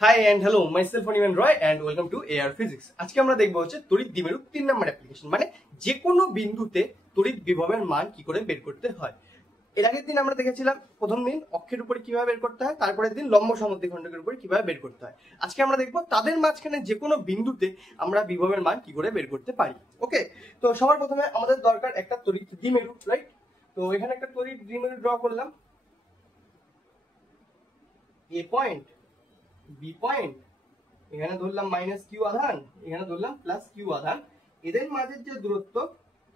High and hello, myself Animan Roy and welcome to AR physics. আজকে আমরা দেখবো হচ্ছে তড়িৎ দ্বিমেরু 3 নম্বর অ্যাপ্লিকেশন, মানে যে কোনো বিন্দুতে তড়িৎ বিভবের মান কি করে বের করতে হয়। এর আগের দিন আমরা দেখেছিলাম প্রথম দিন অক্ষের উপরে কিভাবে বের করতে হয়, তারপরের দিন লম্ব সমদ্বিখণ্ডকের উপরে কিভাবে বের করতে হয়। আজকে আমরা দেখবো তাদের মাঝখানে যে কোনো বিন্দুতে আমরা বিভবের মান কি করে বের করতে পারি। ওকে, তো সবার প্রথমে আমাদের দরকার একটা তড়িৎ দ্বিমেরু, রাইট? তো এখানে একটা তড়িৎ দ্বিমেরু ড্র করলাম। এ পয়েন্ট, বি পয়েন্ট, এখানে ধরলাম মাইনাস কিউ আধান, এখানে ধরলাম প্লাস কিউ আধান। এদের মাঝের যে দূরত্ব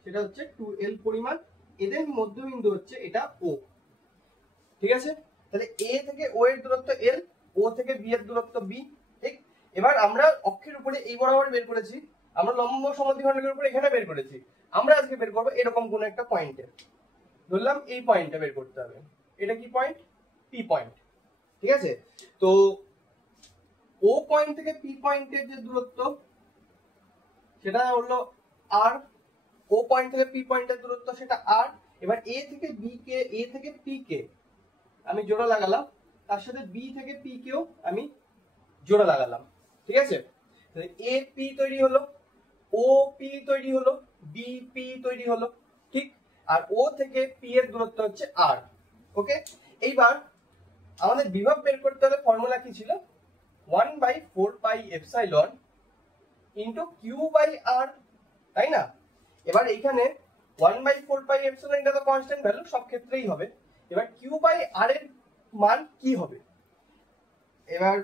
সেটা হচ্ছে 2l পরিমাণ। এদের মধ্যবিন্দু হচ্ছে এটা ও। ঠিক আছে, তাহলে এ থেকে ও এর দূরত্ব l, ও থেকে বি এর দূরত্ব b। ঠিক, এবার আমরা অক্ষের উপরে এই বরাবর বের করেছি, আমরা লম্ব সমদ্বিখণ্ডকের উপরে এখানে বের করেছি। আমরা আজকে বের করবো এরকম কোন একটা পয়েন্টে, ধরলাম এই পয়েন্টটা বের করতে হবে। এটা কি পয়েন্ট? P point. ঠিক আছে, তো ও পয়েন্ট থেকে পি পয়েন্টের যে দূরত্ব সেটা হলো আর, ও পয়েন্ট থেকে পি পয়েন্টের দূরত্ব সেটা আর। এবার এ থেকে বি কে, এ থেকে পি কে আমি জোড়া লাগালাম, তার সাথে বি থেকে পি কেও আমি জোড়া লাগালাম। ঠিক আছে, এ পি তৈরি হলো, ও পি তৈরি হলো, বি পি তৈরি হলো। ঠিক, আর ও থেকে পি এর দূরত্ব হচ্ছে আর। ওকে, এইবার আমাদের বিভব বের করতে হলে ফর্মুলা কি ছিল? 1/4 pi epsilon into q by r, তাই না? এবার এইখানে 1/4 পাই এপসাইলন, এটা তো কনস্ট্যান্ট ভ্যালু, সব ক্ষেত্রেই হবে। এবার কিউ বাই আর এর মান কি হবে? এবার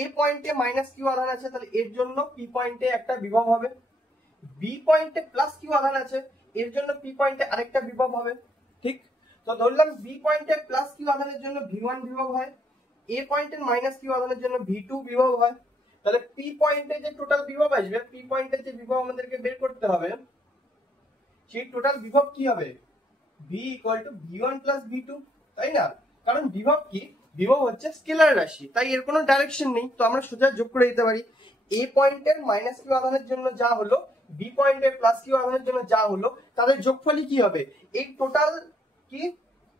এ পয়েন্টে মাইনাস কিউ আধান আছে, তাহলে এর জন্য পি পয়েন্টে একটা বিভব হবে। বি পয়েন্টে প্লাস কিউ আধান আছে, এর জন্য পি পয়েন্টে আরেকটা বিভব হবে। ঠিক, তো ধরলাম বি পয়েন্টে প্লাস কিউ আধানের জন্য ভি1 বিভব হয়, এ পয়েন্টের মাইনাস কিউ আধানের জন্য ভি2 বিভব হয়। তাহলে পি পয়েন্টে যে টোটাল বিভব আসবে, পি পয়েন্টে যে বিভব আমাদেরকে বের করতে হবে, সেই টোটাল বিভব কি হবে? V equal to V1 plus ভি2, তাই না? কারণ বিভব কি? বিভব হচ্ছে স্কেলার রাশি, তাই এর কোনো ডাইরেকশন নেই, তো আমরা সোজা যোগ করে দিতে পারি। এ পয়েন্টের মাইনাস কিউ আধানের জন্য যা হলো, বি পয়েন্টের প্লাস কিউ আধানের জন্য যা হলো, তাদের যোগফলই কি হবে? এই টোটাল কি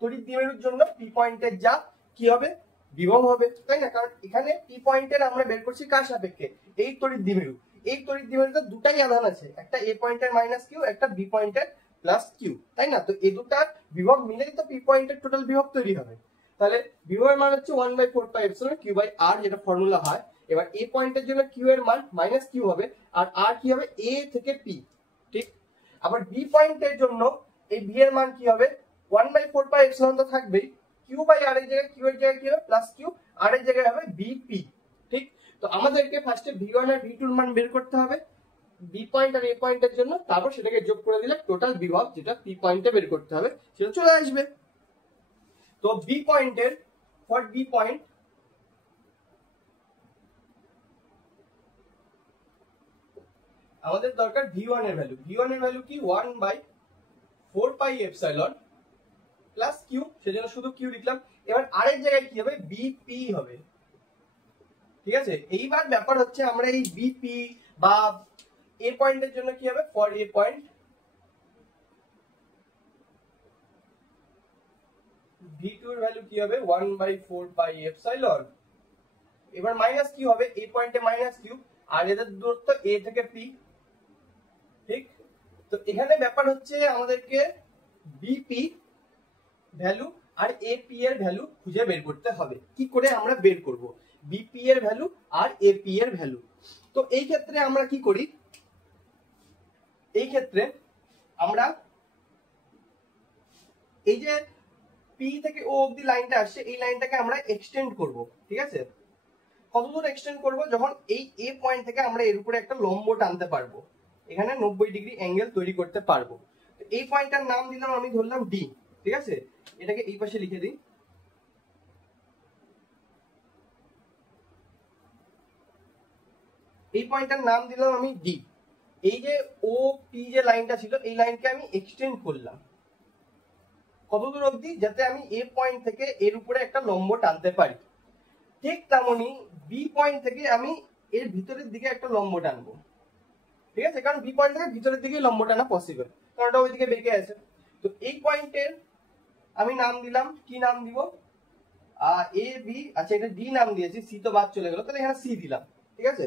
তড়িৎ দ্বিমেরুর জন্য পি পয়েন্টের যা কি হবে? বিভব হবে, তাই না? কারণ এখানে পি পয়েন্টের আমরা বের করছি কার সাপেক্ষে? এই তড়িৎ দ্বিমেরু। এই তড়িৎ দ্বিমেরুতে দুটাই আধান আছে, একটা এ পয়েন্টের মাইনাস কিউ, একটা বি পয়েন্টের প্লাস কিউ, তাই না? তো এই দুটার বিভব মিলেই তো পি পয়েন্টের টোটাল বিভব তৈরি হবে। তাহলে বিভবের মান হচ্ছে 1/4 পাই এপসিলন কিউ বাই আর, যেটা ফর্মুলা হয়। এবার এ পয়েন্টের জন্য কিউ এর মান মাইনাস কিউ হবে, আর আর কি হবে? এ থেকে পি। ঠিক, আবার বি পয়েন্টের জন্য এই বি এর মান কি হবে? 1/4 পাই এপসিলন তো থাকবেই, কিউ বাই আর এর জায়গায় কিউ এর জায়গায় কি হবে? প্লাস কিউ, আর এর জায়গায় হবে বিপি। ঠিক, তো আমাদেরকে ফার্স্টে ভি1 আর ভি2 এর মান বের করতে হবে বি পয়েন্ট আর এ পয়েন্টের জন্য, তারপর সেটাকে যোগ করে দিলে টোটাল বিভব যেটা পি পয়েন্টে বের করতে হবে সেটা চলে আসবে। তো বি পয়েন্টের, ফর বি পয়েন্ট আমাদের দরকার ভি1 এর ভ্যালু। ভি1 এর ভ্যালু কি? 1/4 পাই এপসাইলন প্লাস কিউ, সেজন্য শুধু কিউ লিখলাম। এবার আর এর জায়গায় কি হবে? বিপি হবে। ঠিক আছে, এইবার ব্যাপার হচ্ছে আমরা এই বিপি বা এ পয়েন্টের জন্য কি হবে? ফর এ পয়েন্ট ভি2 এর ভ্যালু কি হবে? 1/4 পাই এপসাইলন, এবার মাইনাস কি হবে? এ পয়েন্টে মাইনাস কিউ, আর এদের দূরত্ব এ থেকে পি। ঠিক, তো এখানে ব্যাপার হচ্ছে আমাদেরকে বিপি ভ্যালু আর এপি এর ভ্যালু খুঁজে বের করতে হবে। কি করে আমরা বের করব বিপি এর ভ্যালু আর এপি এর ভ্যালু? তো এই ক্ষেত্রে আমরা কি করি? এই ক্ষেত্রে আমরা এই যে পি থেকে ও অবধি লাইনটা আসছে, এই লাইনটাকে আমরা এক্সটেন্ড করব। ঠিক আছে, কতদূর এক্সটেন্ড করব? যখন এই এ পয়েন্ট থেকে আমরা এর উপরে একটা লম্ব টানতে পারবো, এখানে 90 ডিগ্রি অ্যাঙ্গেল তৈরি করতে পারবো। তো এই পয়েন্টটার নাম দিলাম, আমি ধরলাম ডি। ঠিক আছে, এটাকে এই পাশে লিখে দিই। এই পয়েন্টটার নাম দিলাম আমি ডি। এই যে ও পি যে লাইনটা ছিল, এই লাইনকে আমি এক্সটেন্ড করলাম কতদূর অবধি? যাতে আমি এ পয়েন্ট থেকে এর উপরে একটা লম্ব টানতে পারি। ঠিক তেমনি বি পয়েন্ট থেকে আমি এর ভিতরের দিকে একটা লম্ব টানবো। ঠিক আছে, কারণ বি পয়েন্ট থেকে ভিতরের দিকে লম্ব টানা পসিবল, কারণ ওটা ওইদিকে বেঁকে আছে। তো এই পয়েন্টের আমি নাম দিলাম, কি নাম দিব? এ বি, আচ্ছা এটা ডি নাম দিয়েছি, সি তো বাদ চলে গেল, তাহলে এখানে সি দিলাম। ঠিক আছে,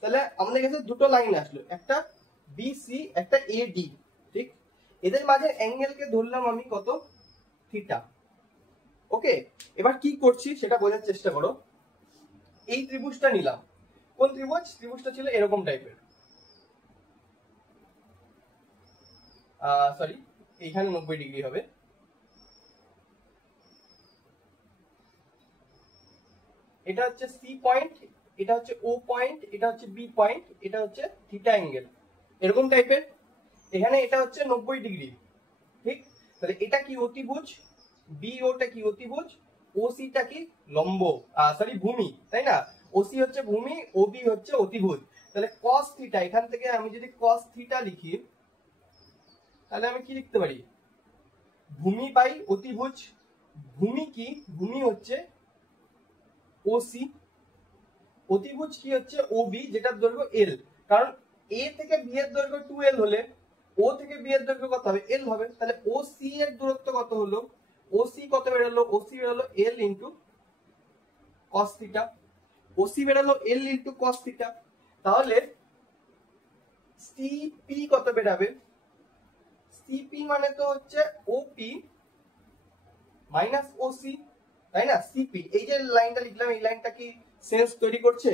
তাহলে আমাদের কাছে দুটো লাইন আসলো, একটা বি সি, একটা এ ডি। ঠিক, এদের মাঝে অ্যাঙ্গেলকে ধরলাম আমি কত, থিটা। ওকে, এবার কি করছি সেটা বোঝার চেষ্টা করো। এই ত্রিভুজটা নিলাম, কোন ত্রিভুজ, ত্রিভুজটা ছিল এরকম টাইপের, সরি এইখানে 90 ডিগ্রি হবে। এটা হচ্ছে সি পয়েন্ট, এটা হচ্ছে ও পয়েন্ট, এটা হচ্ছে বি পয়েন্ট, এটা হচ্ছে থিটা অ্যাঙ্গেল, এরকম টাইপের। এখানে এটা হচ্ছে 90 ডিগ্রি। ঠিক, তাহলে এটা কি অতিভুজ, বি ওটা কি অতিভুজ, ও সিটা কি লম্ব, সরি ভূমি, তাই না? ওসি হচ্ছে ভূমি, ওবি হচ্ছে অতিভুজ। তাহলে cos থিটা, এখান থেকে আমি যদি cos থিটা লিখি, তাহলে আমি কি লিখতে পারি, ভূমি বাই অতিভুজ। ভূমি কি, ভূমি হচ্ছে ওসি, অতিভুজ কি হচ্ছে ওবি, যেটার দৈর্ঘ্য এল। কারণ এ থেকে বি এর দৈর্ঘ্য 2l হলে ও থেকে বি এর দৈর্ঘ্য কত হবে, এল হবে। তাহলে ও সি এর দূরত্ব কত হলো, ও সি কত বেরোলো, ও সি বেরোলো এল ইন্টু কস থিটা, ও সি বেরোলো এল ইন্টু কস থিটা। তাহলে সিপি কত বেরাবে, সিপি মানে তো হচ্ছে ওপি মাইনাস ওসি, তাই না? সিপি, এই যে লাইনটা লিখলাম, এই লাইনটা কি সেন্স তৈরি করছে?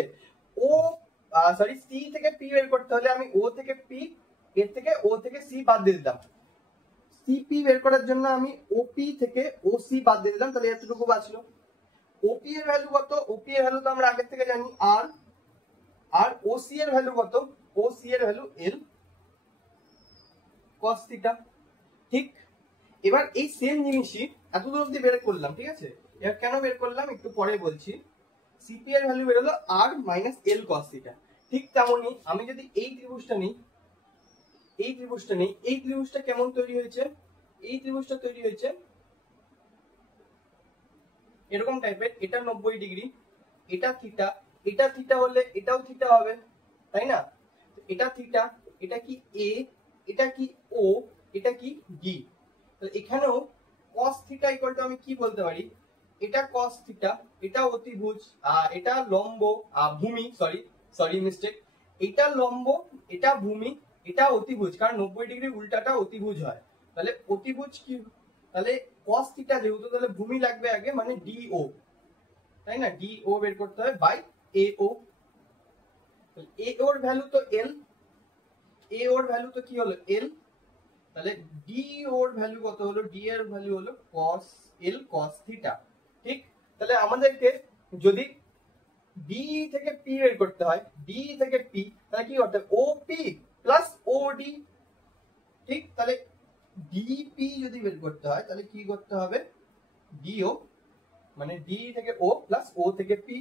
ও সরি, সি থেকে পি বের করতে হলে আমি ও থেকে পি, এর থেকে ও থেকে সি বাদ দিয়ে দিলাম। সিপি বের করার জন্য আমি ওপি থেকে ওসি বাদ দিয়ে দিলাম, তাহলে এতটুকু বাঁচলো। ওপি এর ভ্যালু কত, ওপি এর ভ্যালু তো আমরা আগে থেকে জানি আর, আর ওসি এর ভ্যালু কত, ওসি এর ভ্যালু এল cos থিটা। ঠিক, এবার এই সেম জিনিসই এতদূর অব্দি বের করলাম। ঠিক আছে, এবার কেন বের করলাম একটু পরে বলছি। সিপি এর ভ্যালু বের হলো আর মাইনাস এল cos থিটা। ঠিক তেমনই আমি যদি এই ত্রিভুজটা নিই, এই ত্রিভুজটা নেই, এই ত্রিভুজটা কেমন তৈরি হয়েছে, এই ত্রিভুজটা তৈরি হয়েছে এরকম টাইপের, এটা 90 ডিগ্রি, এটা থিটা, এটা থিটা হলে এটাও থিটা হবে, তাই না? এটা থিটা, এটা কি এ, এটা কি ও, এটা কি ডি। তাহলে এখানেও cos থিটা ইকুয়াল টু আমি কি বলতে পারি, এটা cos থিটা, এটা অতিভুজ, এটা লম্ব, ভূমি, সরি সরি মিস্টেক, এটা লম্ব, এটা ভূমি, এটা অতিভুজ, কারণ 90 ডিগ্রি উল্টাটা অতিভুজ হয়। তাহলে অতিভুজ কি, তাহলে cos থিটা যেহেতু, তাহলে ভূমি লাগবে আগে, মানে ডিও, তাই না? ডিও বের করতে হবে বাই এও। এ ওর ভ্যালু তো এল, এ ওর ভ্যালু তো কি হলো এল, তাহলে ডি ওর ভ্যালু কত হলো, ডি এর ভ্যালু হলো cos এল cos থিটা। ঠিক, তাহলে আমাদেরকে যদি ডি থেকে পি বের করতে হয়, ডি থেকে পি, তাহলে কি করতে হবে, ওপি প্লাস ওডি। ঠিক, তাহলে ডিপি যদি বের করতে হয় তাহলে কি করতে হবে, ডিও মানে ডি থেকে ও প্লাস ও থেকে পি।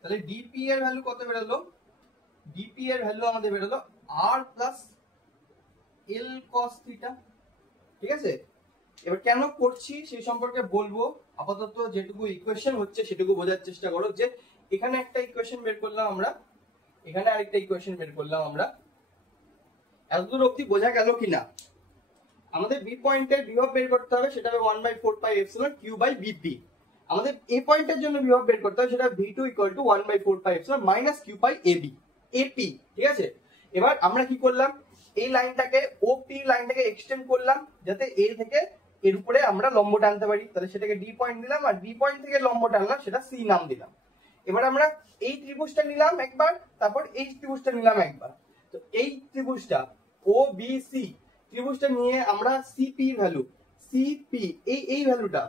তাহলে ডিপি এর ভ্যালু কত বেরোলো, ডিপি এর ভ্যালু আমাদের বেরোলো আর প্লাস এল cos থিটা। ঠিক আছে, এবার কেন করছি সেই সম্পর্কে বলবো, আপাতত যেটুকু ইকুয়েশন হচ্ছে সেটুকু বোঝার চেষ্টা করো। যে এখানে একটা ইকুয়েশন বের করলাম আমরা, এখানে আরেকটা ইকুয়েশন বের করলাম আমরা, এতদূর অবধি বোঝা গেল কিনা? আমাদের বি পয়েন্টের বিভব বের করতে হবে, সেটা হবে 1/4πε q বাই বিপি। আমাদের এ পয়েন্টের জন্য বিভব বের করতে হবে, সেটা v2 = 1/4πε minus q by AB, AP. ঠিক আছে, এবার আমরা কি করলাম, এই লাইনটাকে ওপি লাইনটাকে এক্সটেন্ড করলাম যাতে এ থেকে এর উপরে আমরা লম্ব টানতে পারি, তাহলে সেটাকে ডি পয়েন্ট দিলাম, আর ডি পয়েন্ট থেকে লম্ব টানলাম, সেটা সি নাম দিলাম। এবার আমরা এই ত্রিভুজটা নিলাম একবার, তারপর এই ত্রিভুজটা নিলাম একবার। তো এই ত্রিভুজটা ও বি সি ত্রিভুজটা নিয়ে আমরা সিপি ভ্যালু, সিপি এই ভ্যালুটা,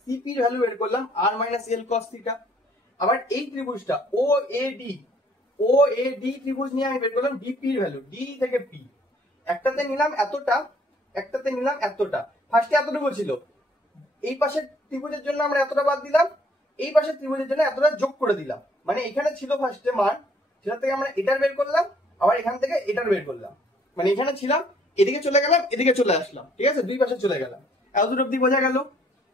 সিপি ভ্যালু বের করলাম আর মাইনাস এল cos থিটা। আবার এই ত্রিভুজটা ও এ ডি ত্রিভুজ নিয়ে আমি বের করলাম ডিপি এর ভ্যালু, ডি থেকে পি। একটাতে নিলাম এতটা, একটাতে নিলাম এতটা, ফার্স্টে এতটুকু ছিল, এই পাশের ত্রিভুজের জন্য আমরা এতটা বাদ দিলাম, এই পাশের ত্রিভুজের জন্য এতটা যোগ করে দিলাম। মানে এখানে ছিল ফার্স্টে মান, সেটা থেকে আমরা এটার বের করলাম, আবার এখান থেকে এটার বের করলাম, মানে এখানে ছিলাম, এদিকে চলে গেলাম, এদিকে চলে আসলাম। ঠিক আছে, দুই পাশে চলে গেলাম। এতদূর অব্দি বোঝা গেল?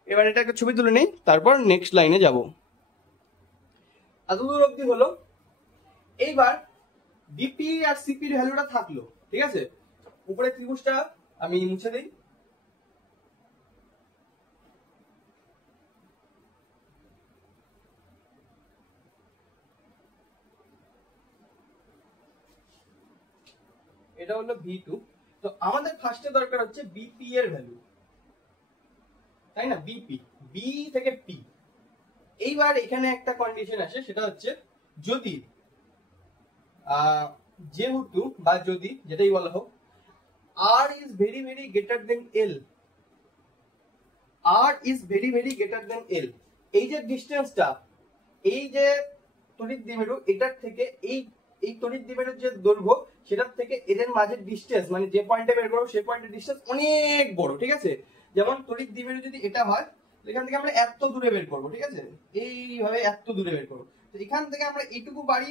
এবার এটা একটা ছবি তুলে নেই, তারপর নেক্সট লাইনে যাব। এতদূর অব্দি হলো। এইবার বিপি আর সিপির ভ্যালুটা থাকলো। ঠিক আছে, উপরে ত্রিভুজটা আমি মুছে দিই। এটা হলো V2। তো আমাদের ফার্স্টে দরকার হচ্ছে বিপি এর ভ্যালু, তাই না? বিপি, বি থেকে পি। এইবার এখানে একটা কন্ডিশন আসে, সেটা হচ্ছে যদি যেহেতু বা যদি যেটাই বলা হোক r is very very greater than l, r is very very greater than l, এই যে ডিস্টেন্সটা, এই যে তড়িৎ দ্বিমেরু এটার থেকে এই এই তড়িৎ দ্বিমেরুর যে দৈর্ঘ্য সেটার থেকে এদের মাঝের ডিস্টেন্স, মানে যে পয়েন্টে বের করবো সেই পয়েন্টের ডিস্টেন্স অনেক বড়, ঠিক আছে? যেমন তড়িৎ দ্বিমেরু যদি এটা হয়, এখান থেকে আমরা এত দূরে বের করবো, ঠিক আছে? এইভাবে এত দূরে বের করবো। তো এখান থেকে আমরা এইটুকু বাড়ি,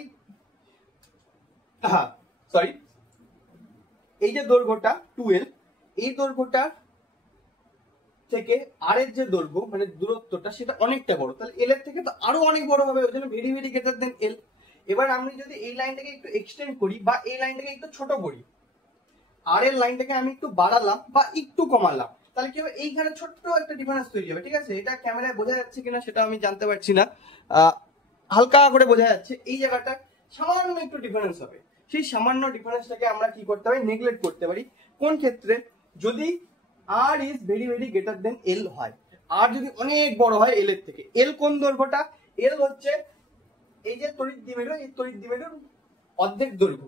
সরি, এই যে দৈর্ঘ্যটা 2l, এই দৈর্ঘ্যটা থেকে আর এর যে দৈর্ঘ্য মানে দূরত্বটা সেটা অনেকটা বড়, তাহলে এল এর থেকে তো আরো অনেক বড় হবে, ওই জন্য ভেরি ভেরি গ্রেটার দেন এল। এবার আমি যদি এই লাইনটাকে একটু এক্সটেন্ড করি বা এই লাইনটাকে একটু ছোট করি, আর এর লাইনটাকে আমি একটু বাড়ালাম বা একটু কমালাম, তাহলে কি হবে? এইখানে ছোট্ট একটা ডিফারেন্স তৈরি হবে, ঠিক আছে? এটা ক্যামেরায় বোঝা যাচ্ছে কিনা সেটা আমি জানতে পারছি না, হালকা করে বোঝা যাচ্ছে। এই জায়গাটা সামান্য একটু ডিফারেন্স হবে, সেই সামান্য ডিফারেন্সটাকে আমরা কি করতে পারি? নেগলেক্ট করতে পারি। কোন ক্ষেত্রে? যদি r is very very greater than l হয়, আর যদি অনেক বড় হয় এল এর থেকে। এল কোন দৈর্ঘ্যটা? এল হচ্ছে এই যে তড়িৎ দ্বিমেরু, এই তড়িৎ দ্বিমেরুর অর্ধেক দৈর্ঘ্য,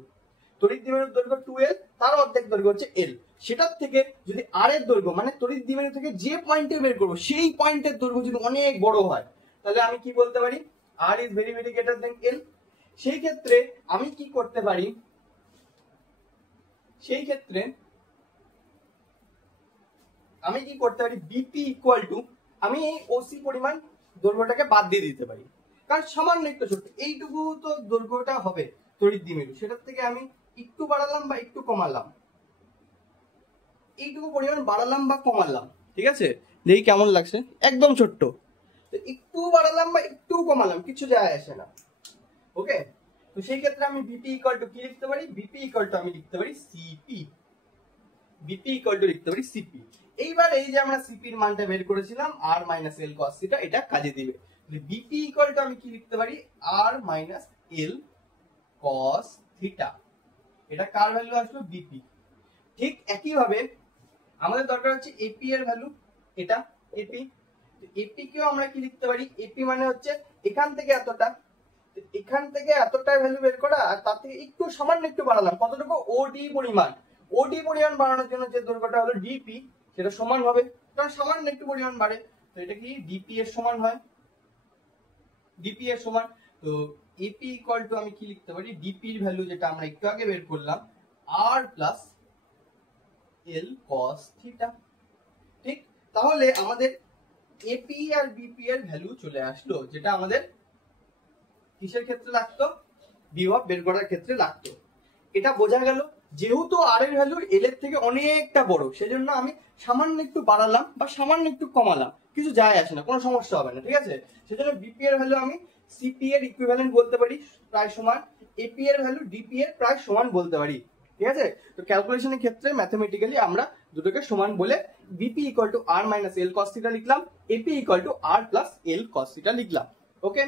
তড়িৎ দ্বিমেরুর দৈর্ঘ্য 2l, তার অর্ধেক দৈর্ঘ্য হচ্ছে l। সেটার থেকে যদি r এর দৈর্ঘ্য মানে তড়িৎ দ্বিমেরু থেকে যে পয়েন্টে বের করবো সেই পয়েন্টের দৈর্ঘ্য যদি অনেক বড় হয়, তাহলে আমি কি বলতে পারি? r is very very greater than l। সেই ক্ষেত্রে আমি কি করতে পারি? সেই ক্ষেত্রে আমি কি করতে পারি? বিপি ইকুয়াল টু, আমি এই ওসি পরিমাণ দৈর্ঘ্যটাকে বাদ দিয়ে দিতে পারি, কারণ সামান্য একটু ছোট, এইটুকু তো দৈর্ঘ্যটা হবে তড়িৎ দ্বিমেরু, সেটার থেকে আমি একটু বাড়ালাম বা একটু কমালাম, এইটুকু পরিমাণ বাড়ালাম বা কমালাম, ঠিক আছে? দেখি কেমন লাগছে, একদম ছোট্ট। তো একটু বাড়ালাম বা একটু কমালাম, কিছু যায় আসে না, ওকে? তো সেই ক্ষেত্রে আমি বিপি ইকুয়াল টু কি লিখতে পারি? বিপি ইকুয়াল টু আমি লিখতে পারি সিপি, বিপি ইকুয়াল টু লিখতে পারি সিপি। এইবার এই যে আমরা সিপির মানটা বের করেছিলাম আর মাইনাস এল কস থিটা, এটা কাজে দিবে। বিপি ইকুয়াল টু আমি কি লিখতে পারি? আর মাইনাস এল কস থিটা। এটা কার ভ্যালু আসলো? বিপি। ঠিক একই ভাবে আমাদের দরকার হচ্ছে এপি এর ভ্যালু, এটা এপি। এপি কেও আমরা কি লিখতে পারি? এপি মানে হচ্ছে এখান থেকে এতটা, এখান থেকে এতটা ভ্যালু বের করা, আর তার থেকে একটু সামান্য একটু বাড়ালাম, কতটুকু? ওডি পরিমাণ। ওডি পরিমাণ বাড়ানোর জন্য যে দৈর্ঘ্যটা হলো ডিপি, সেটা সমান হবে, কারণ সামান্য একটু পরিমাণ বাড়ে, তো এটা কি ডিপি এর সমান হয়, ডিপি এর সমান। তো এপি ইকুয়াল টু আমি কি লিখতে পারি? ডিপি এর ভ্যালু যেটা আমরা একটু আগে বের করলাম, আর প্লাস এল কস থিটা। ঠিক, তাহলে আমাদের এপি আর বিপি এর ভ্যালু চলে আসলো, যেটা আমাদের কিসের ক্ষেত্রে লাগতো? বিভব বের করার ক্ষেত্রে লাগতো। এটা বোঝা গেল, যেহেতু আর এর ভ্যালু এল এর থেকে অনেকটা বড়, সেজন্য আমি সামান্য একটু বাড়ালাম বা সামান্য একটু কমালাম, কিছু যায় আসে না, কোনো সমস্যা হবে না, ঠিক আছে? সেজন্য বিপি এর ভ্যালু আমি সিপি এর ইকুইভ্যালেন্ট বলতে পারি, প্রায় সমান। এপি এর ভ্যালু ডিপি এর প্রায় সমান বলতে পারি, ঠিক আছে? তো ক্যালকুলেশনের ক্ষেত্রে ম্যাথমেটিক্যালি আমরা দুটোকে সমান বলে BP equal to r minus l cos theta লিখলাম, AP equal to r plus l cos theta লিখলাম। ওকে,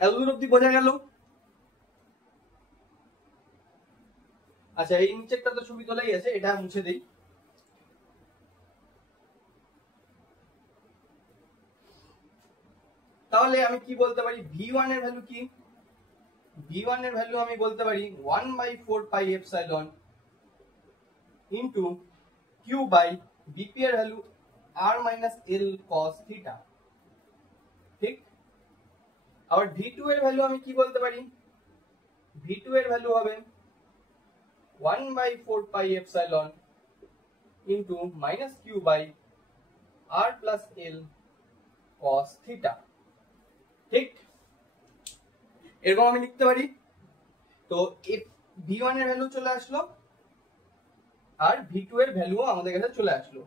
এতদূর অব্দি বোঝা গেল? আচ্ছা, এই নিচেরটা তো ছবি তোলাই আছে, এটা মুছে দেই। তাহলে আমি কি বলতে পারি? V1 এর ভ্যালু কি? V1 এর ভ্যালু আমি বলতে পারি 1/4 pi epsilon into Q by BP এর value R minus L cos theta. ঠিক, আবার V2 এর ভ্যালু আমি কি বলতে পারি? V2 এর ভ্যালু হবে 1/4 pi epsilon into minus Q by R plus L cos theta. ঠিক, এরকম আমি লিখতে পারি। তো V1 এর ভ্যালু চলে আসলো, আর V2 এর ভ্যালু আমাদের কাছে চলে আসলো।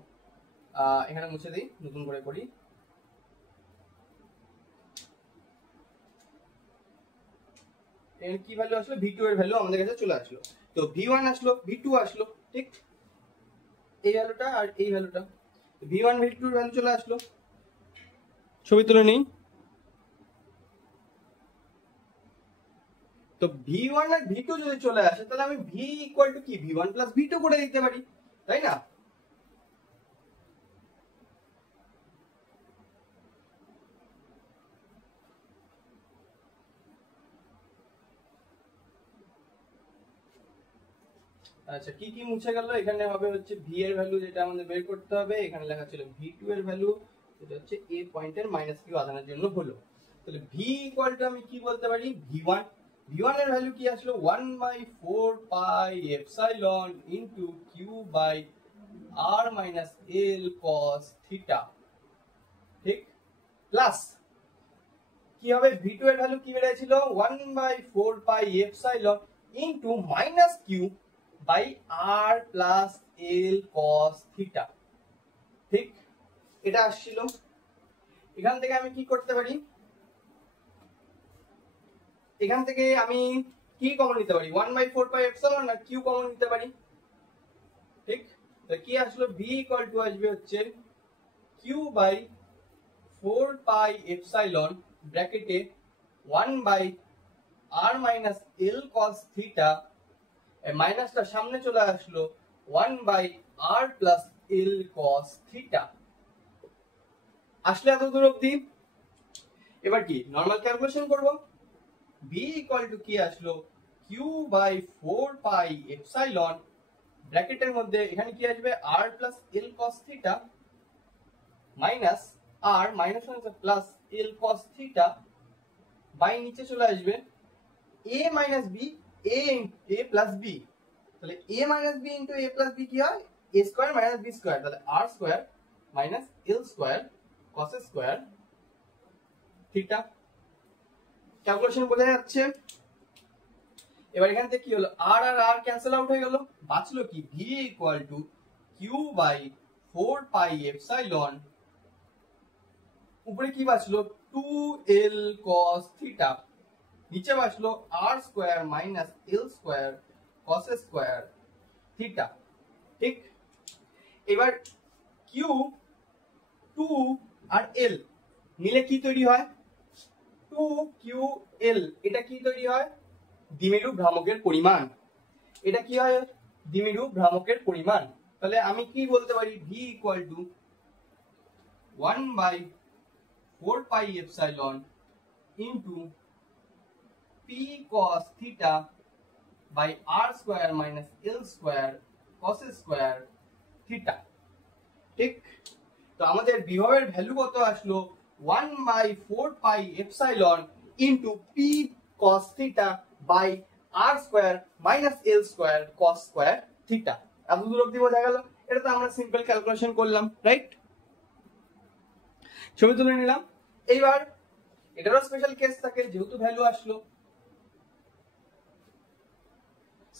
এখানে মুছে দিই, নতুন করে করি। এর কি ভ্যালু আসলো? V2 এর ভ্যালু আমাদের কাছে চলে আসলো। তো V1 আসলো, V2 আসলো, ঠিক, এই ভ্যালুটা আর এই ভ্যালুটা, V1 V2 এর ভ্যালু চলে আসলো। ছবি তুলে নেই। তো তো v1 আর v2 যদি চলে আসে তাহলে আমি v ইকুয়াল টু কি v1 প্লাস v2 করে দিতে পারি, তাই না? আচ্ছা, কি কি মুছে গেল? এখানে হবে হচ্ছে v এর ভ্যালু যেটা আমাদের বের করতে হবে, এখানে লেখা ছিল v2 এর ভ্যালু, এটা হচ্ছে a পয়েন্টের মাইনাস q আধানের জন্য হলো। তাহলে v ইকুয়াল টু আমি কি বলতে পারি v1, v1 এর ভ্যালু কি আসলো 1/4 pi epsilon into q by r minus l cos theta, ঠিক? প্লাস কি হবে v2 এর ভ্যালু কি বেরিয়েছিল 1/4 pi epsilon into minus q by r plus l cos theta, ঠিক? এটা আসছিল। এখান থেকে আমি কি করতে পারি, এখান থেকে আমি কি কমন নিতে পারি 1/4 পাই এপসাইলন আর q কমন নিতে পারি, ঠিক? তো কি আসলো v ইকুয়াল টু আসবে হচ্ছে q বাই 4 পাই এপসাইলন ব্র্যাকেটে 1 by r minus l cos theta, মাইনাসটা সামনে চলে আসলো 1 by r plus l cos theta. আসলে এত দূর অবধি। এবার কি নরমাল ক্যালকুলেশন করব, v ইকুয়াল টু কি আসলো q বাই 4 পাই এপসাইলন ব্র্যাকেটের মধ্যে এখানে কি আসবে r plus l cos theta minus r minus plus l cos theta by নিচে চলে আসবে a minus b a plus b, তাহলে a minus b into a plus b কি হয় a square minus b square, তাহলে r square minus l square cos square theta. Calculation বোঝা যাচ্ছে? এবার এখান থেকে কি হলো r আর r ক্যান্সেল আউট হয়ে গেল, বাঁচলো কি v equal to q by 4 pi epsilon, উপরে কি বাঁচলো 2l cos থিটা, নিচে বাঁচলো r square minus l square cos square theta, ঠিক? এবার q 2 আর l মিলে কি তৈরি হয় 2ql, এটা কি তৈরি হয় দ্বিমেরু ভ্রামকের পরিমাণ, এটা কি হয় দ্বিমেরু ভ্রামকের পরিমাণ। তাহলে আমি কি বলতে পারি v equal to 1/4 pi epsilon into p cos theta by r square minus l square cos square theta, ঠিক? তো আমাদের বিভবের ভ্যালু কত আসলো 1/4 pi epsilon into p cos theta by r square minus l square cos square theta. এত দূর অবধি বোঝা গেল? এটা তো আমরা সিম্পল ক্যালকুলেশন করলাম, রাইট? ছবি তুলে নিলাম। এইবার এটারও স্পেশাল কেস থাকে, যেহেতু ভ্যালু আসলো।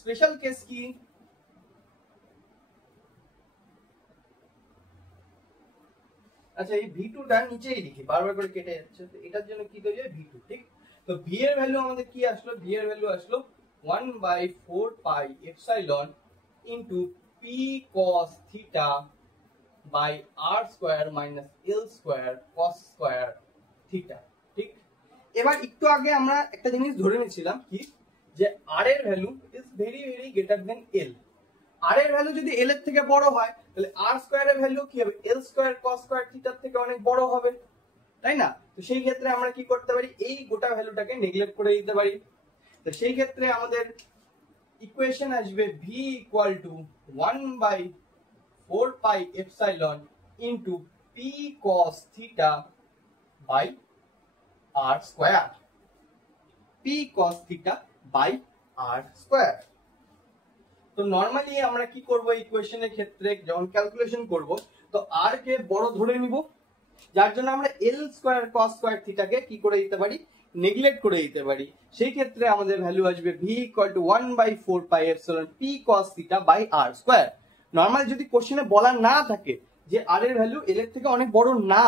স্পেশাল কেস কি, আচ্ছা এই v2 টা নিচেই লিখি, বারবার করে কেটে যাচ্ছে, তো এটার জন্য কি তৈরি হয় v2, ঠিক? তো v এর ভ্যালু আমাদের কি আসলো, v এর ভ্যালু আসলো 1/4 pi epsilon into p cos theta by r square minus l square cos square theta, ঠিক? এবার একটু আগে আমরা একটা জিনিস ধরে নিয়েছিলাম কি, যে r এর value is very very greater then l। r এর ভ্যালু যদি l এর থেকে বড় হয় তাহলে r স্কয়ার এর ভ্যালু কি হবে l স্কয়ার cos স্কয়ার থিটার থেকে অনেক বড় হবে, তাই না? তো সেই ক্ষেত্রে আমরা কি করতে পারি, এই গোটা ভ্যালুটাকে নেগলেক্ট করে দিতে পারি। তো সেই ক্ষেত্রে আমাদের ইকুয়েশন আসবে v equal to 1/4 pi epsilon into p cos theta by r square, p cos theta by r square. তো নরমালি আমরা কি করব ইকুয়েশনের ক্ষেত্রে যখন ক্যালকুলেশন করব, তো r কে বড় ধরে নিব, যার জন্য আমরা l স্কয়ার cos স্কয়ার থিটাকে কি করে দিতে পারি, নেগলেক্ট করে দিতে পারি। সেই ক্ষেত্রে আমাদের ভ্যালু আসবে v equal to 1/4 pi epsilon p cos theta by r square. Normal যদি কোশ্চেনে বলা না থাকে যে r এর ভ্যালু l এর থেকে অনেক বড় না,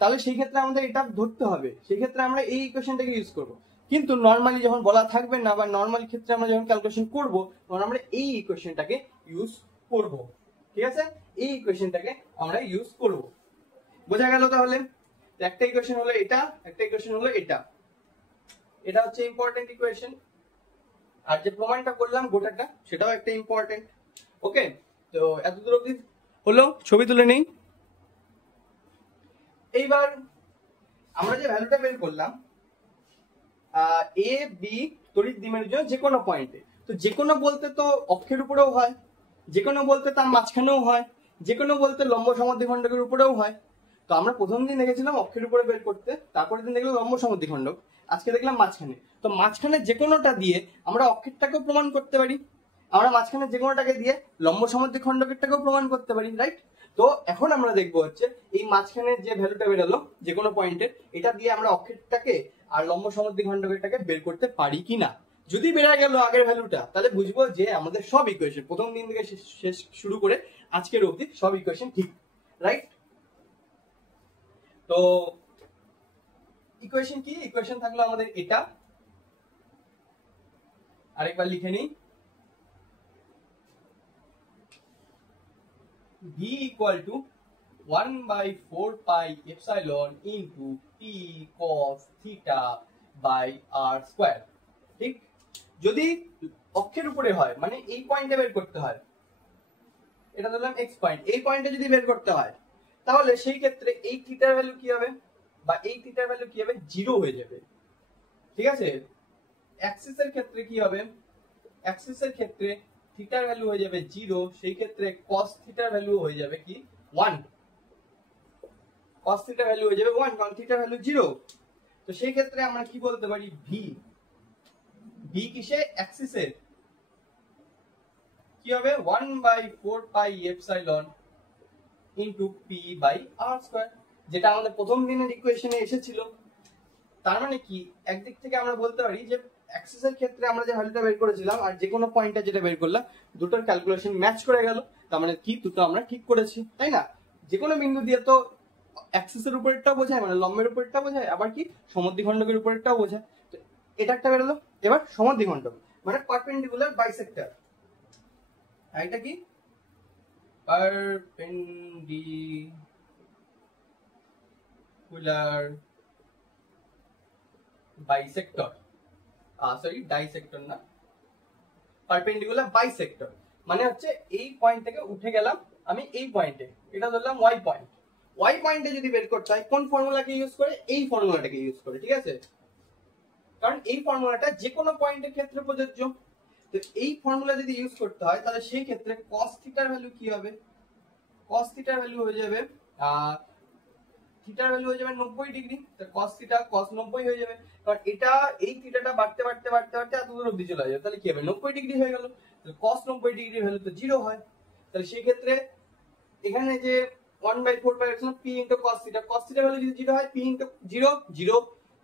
তাহলে সেই ক্ষেত্রে আমাদের এটা ধরতে হবে, সেই ক্ষেত্রে আমরা এই ইকুয়েশনটাকে ইউজ করব। কিন্তু নরমালি যখন বলা থাকবে না, বা নরমাল ক্ষেত্রে আমরা যখন ক্যালকুলেশন করব, তখন আমরা এই ইকুয়েশনটাকে ইউজ করব, ঠিক আছে? এই ইকুয়েশনটাকে আমরা ইউজ করব। বোঝা গেল? তাহলে একটা ইকুয়েশন হলো এটা, একটা ইকুয়েশন হলো এটা। এটা হচ্ছে ইম্পর্টেন্ট ইকুয়েশন, আর যে প্রমাণটা করলাম গোটাটা সেটাও একটা ইম্পর্টেন্ট। ওকে, তো এতদূর অবধি হলো, ছবি তুলে নেই। এইবার আমরা যে ভ্যালুটা বের করলাম এ বি তড়িৎ দ্বিমেরুর জন্য যে কোনো পয়েন্টে, তো যে কোনো বলতে তো অক্ষের উপরেও হয়, যে কোনো বলতে তার মাঝখানেও হয়, যে কোনো বলতে লম্ব সমদ্বিখণ্ডকের উপরেও হয়। তো আমরা প্রথম দিন দেখেছিলাম অক্ষের উপরে বের করতে, তারপরের দিন দেখলাম লম্ব সমদ্বিখণ্ডক, আজকে দেখলাম মাঝখানে। তো মাঝখানে যে কোনোটা দিয়ে আমরা অক্ষেরটাকেও প্রমাণ করতে পারি, আমরা মাঝখানে যে কোনোটাকে দিয়ে লম্ব সমদ্বিখণ্ডকেরটাকেও প্রমাণ করতে পারি, রাইট? তো এখন আমরা দেখবো হচ্ছে এই মাঝখানে যে ভ্যালুটা বেরোলো যে কোনো পয়েন্টের, এটা দিয়ে আমরা অক্ষেরটাকে আর লম্ব সমদ্বিখণ্ডকেরটাকে বের করতে পারি কিনা। যদি বেড়ে গেল আগের ভ্যালুটা, তাহলে বুঝবো যে আমাদের সব ইকুয়েশন প্রথম দিন থেকে শেষ শুরু করে আজকের অবধি সব ইকুয়েশন ঠিক, রাইট? তো ইকুয়েশন কি? ইকুয়েশন থাকলো আমাদের এটা, আরেকবার লিখে নিই, v equal to 1/4 pi epsilon into p cos theta by r square। ঠিক, যদি অক্ষের উপরে হয় মানে এই পয়েন্টে বের করতে হয়, এটা ধরলাম x পয়েন্ট, এই পয়েন্টে যদি বের করতে হয় তাহলে সেই ক্ষেত্রে এই থিটার ভ্যালু কি হবে, বা এই থিটার ভ্যালু কি হবে, 0 হয়ে যাবে। ঠিক আছে, অ্যাক্সিস এর ক্ষেত্রে কি হবে, অ্যাক্সিস এর ক্ষেত্রে থিটার ভ্যালু হয়ে যাবে 0, সেই ক্ষেত্রে cos থিটার ভ্যালু হয়ে যাবে কি 1, cos থিটার ভ্যালু হয়ে যাবে 1 কারণ থিটার ভ্যালু 0। তো সেই ক্ষেত্রে আমরা কি বলতে পারি, v কিসে, অ্যাক্সিস এর, কি হবে 1/4 pi epsilon into p by r square, যেটা আমাদের প্রথম দিনের ইকুয়েশনে এসেছিল। তার মানে কি, একদিক থেকে আমরা বলতে পারি যে অ্যাক্সিস এর ক্ষেত্রে আমরা যে ভ্যালুটা বের করেছিলাম আর যে কোনো পয়েন্টে যেটা বের করলাম, দুটোর ক্যালকুলেশন ম্যাচ করে গেল, তার মানে কি দুটো আমরা ঠিক করেছি, তাই না? যে কোনো বিন্দু দিয়ে তো অ্যাক্সিস এর উপরেরটাও বোঝায় মানে লম্বের উপরেরটাও বোঝায়, আবার কি সমদ্বিখণ্ডকের উপরেরটাও বোঝায়। তো এটা একটা বেরোলো। এবার সমদ্বিখণ্ডক মানে পারপেন্ডিকুলার বাইসেক্টর, এটা কি পারপেন্ডিকুলার বাইসেক্টর, সরি ডাইসেক্টর না, পারপেন্ডিকুলার বাইসেক্টর মানে হচ্ছে এই পয়েন্ট থেকে উঠে গেলাম আমি এই পয়েন্টে, এটা ধরলাম ওয়াই পয়েন্ট। ওয়াই পয়েন্টে যদি বের করতে হয় কোন ফর্মুলাকে ইউজ করে, এই ফর্মুলাটাকে ইউজ করে, ঠিক আছে? কারণ এই ফর্মুলাটা যে কোনো পয়েন্টের ক্ষেত্রে প্রযোজ্য। তো এই ফর্মুলা যদি ইউজ করতে হয় তাহলে সেই ক্ষেত্রে cos থিটার ভ্যালু কি হবে, cos থিটার ভ্যালু হয়ে যাবে থিটার ভ্যালু হয়ে যাবে 90 ডিগ্রি, তো cos থিটা cos 90 হয়ে যাবে। কারণ এটা এই থিটাটা বাড়তে বাড়তে বাড়তে বাড়তে এত দূর অবধি চলে যাবে, তাহলে কি হবে 90 ডিগ্রি হয়ে গেল। তাহলে cos 90 ডিগ্রির ভ্যালু তো 0 হয়, তাহলে সেই ক্ষেত্রে এখানে যে 1/4 pi epsilon p into cos theta, cos থিটার ভ্যালু যদি 0 হয় p into 0 0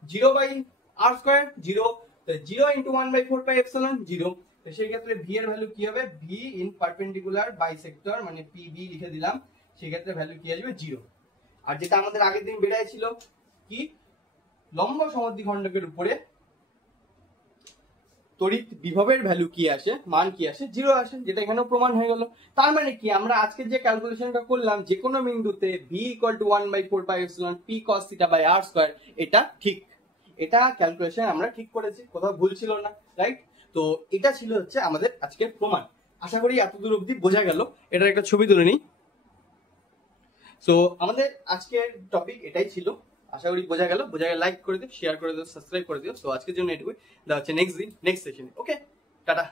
0 by r square 0, তো 0 ইনটু 1/4 পাই এপসাইলন 0। তো সেই ক্ষেত্রে v এর ভ্যালু কি হবে, v ইন পারপেন্ডিকুলার বাইসেক্টর মানে pb লিখে দিলাম, সেই ক্ষেত্রে ভ্যালু কি আসবে 0। আর যেটা আমাদের আগের দিন বেড়াই ছিল কি, লম্ব সমদ্বিখণ্ডকের উপরে তড়িৎ বিভবের ভ্যালু কি আসে, মান কি আসে, 0 আসে, যেটা এখানেও প্রমাণ হয়ে গেল। তার মানে কি, আমরা আজকে যে ক্যালকুলেশনটা করলাম যে কোনো বিন্দুতে v equal to 1/4 pi epsilon p cos theta by r square, এটা ঠিক, এটা ক্যালকুলেশন আমরা ঠিক করেছি, কোথাও ভুল ছিল না, রাইট? তো এটা ছিল হচ্ছে আমাদের আজকের প্রমাণ। আশা করি এতদূর অবধি বোঝা গেল। এটার একটা ছবি তুলে নিই। সো আমাদের আজকের টপিক এটাই ছিল, আশা করি বোঝা গেল। বোঝা গেলে লাইক করে দিও, শেয়ার করে দিও, সাবস্ক্রাইব করে দিও। সো আজকের জন্য এটুকুই, দেখা হচ্ছে নেক্সট দিন নেক্সট সেশনে। ওকে, টাটা।